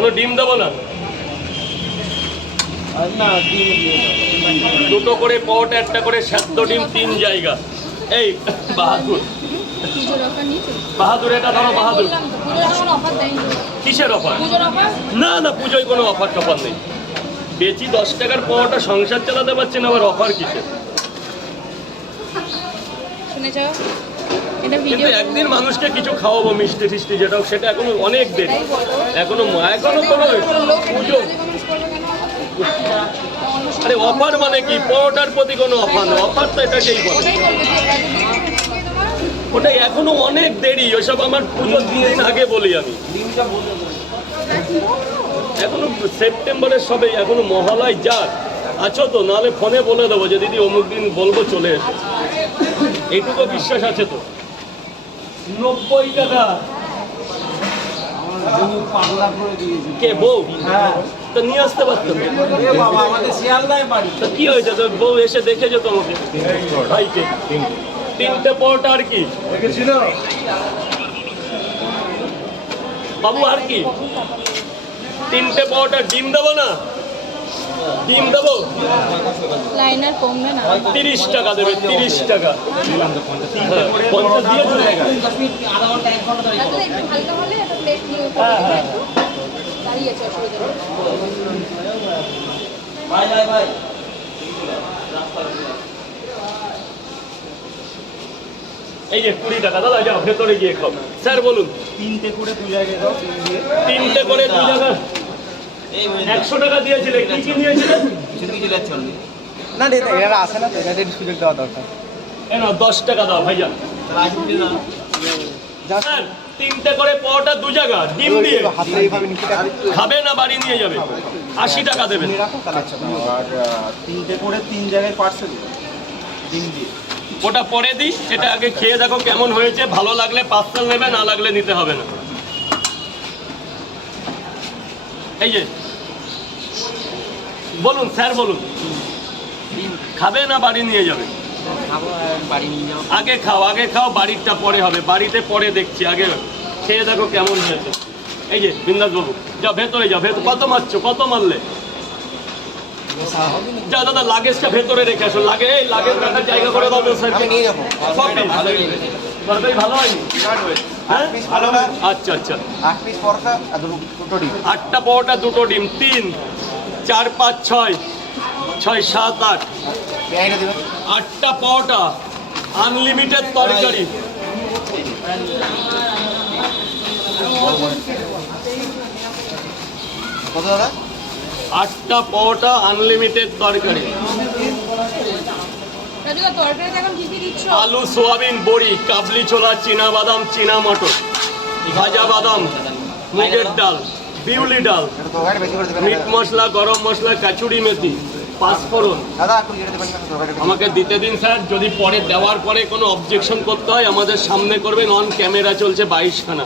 কোনো ডিম দেবো না? দুটো করে পট, একটা করে সেদ্ধ ডিম, 3 জায়গা। এই বাহাদুর, বাহাদুর এটা ধরো। বাহাদুর কিসের অফার? না না, পুজোয় কোনো অফার টফার নেই। বেচি 10 টাকার পাওয়াটা, সংসার চালাতে পারছি না, আবার অফার কিসের? কিন্তু একদিন মানুষকে কিছু খাওয়াবো, মিষ্টি টিষ্টি যেটা, সেটা এখনো অনেক দেরি। এখনো কোনো পুজো। আরে অফার মানে কি? পরোটার প্রতি কোনো অফার নেই, অফার তো এটাকেই বলে। ওটাই এখনো অনেক দেরি, ওইসব আমার পুজোর 2 দিন আগে বলি আমি। এখনো সেপ্টেম্বরের সবে, এখনো মহালয় যাক আছো তো, নাহলে ফোনে বলে দেবো যে দিদি অমুক দিন বলবো, চলে এসো। এইটুকু বিশ্বাস আছে তো? 90 টাকা। কে বউ? তো নিয়ে আসতে পারতো। কি হয়েছে তোর বউ এসে দেখেছো তোমাকে? ভাইকে 3টে পরোটা আর কি বাবু? আর কি 3টে পরোটা? ডিম দেবো না? ডিম দেবো? লাইনার কমবে না? 30 টাকা দেবে, 30 টাকা। এই যে 20 টাকা। দাদা যাও ভেতরে গিয়ে খাও। স্যার বলুন। 3টে করে 2 জায়গায় দাও। 3টে করে 2 জায়গা। 100 টাকা দিয়েছিলে, কি কি নিয়েছিলে? না রে, এরা আসে না তো, এদের সুযোগ দেওয়া দরকার। কেন 10 টাকা দাও ভাইয়া। স্যার 3টে করে পরোটা 2 জায়গা, ডিম দিয়ে। খাবে না বাড়ি নিয়ে যাবে? 80 টাকা দেবেন। আর 3টে করে 3 জায়গায় পার্সেল ডিম দিয়ে। ওটা পরে দিই, এটা আগে খেয়ে দেখো কেমন হয়েছে। ভালো লাগলে পার্সেল নেবে, না লাগলে নিতে হবে না। এই যে বলুন স্যার, বলুন খাবে না বাড়ি নিয়ে যাবে? আগে খাও, আগে খাও, বাড়িরটা পরে হবে। বাড়িতে পরে দেখছি, আগে খেয়ে দেখো কেমন হয়েছে। এই যে বিন্দাস বাবু, যাও ভেতরে যাও। কত মারছো? কত মারলে? যাও দাদা, লাগেজটা ভেতরে রেখে আসো। লাগেজ রাখার জায়গা করে দাও তো স্যার। নিয়ে যাবো। তরকারি ভালো হয়নি? হ্যাঁ আচ্ছা আচ্ছা। 8 পিস পরোটা আর 2টো ডিম। 8টা পরোটা, 2টো ডিম। 3 4 5 6 6 7 8। 8টা পরোটা, আনলিমিটেড তরকারি। কত দাদা? 8টা পরোটা, আনলিমিটেড তরকারি। আলু, সোয়াবিন, বড়ি, কাবলি ছোলা, চীনা বাদাম, চীনা মটর, ভাজা বাদাম, মুগের ডাল, বিউলি ডাল, মিট মশলা, গরম মশলা, কাচুরি মেথি, পাঁচফোড়ন। আমাকে দিতে দিন স্যার। যদি পরে দেওয়ার পরে কোনো অবজেকশন করতে হয় আমাদের সামনে করবেন। অন ক্যামেরা চলছে 22 খানা।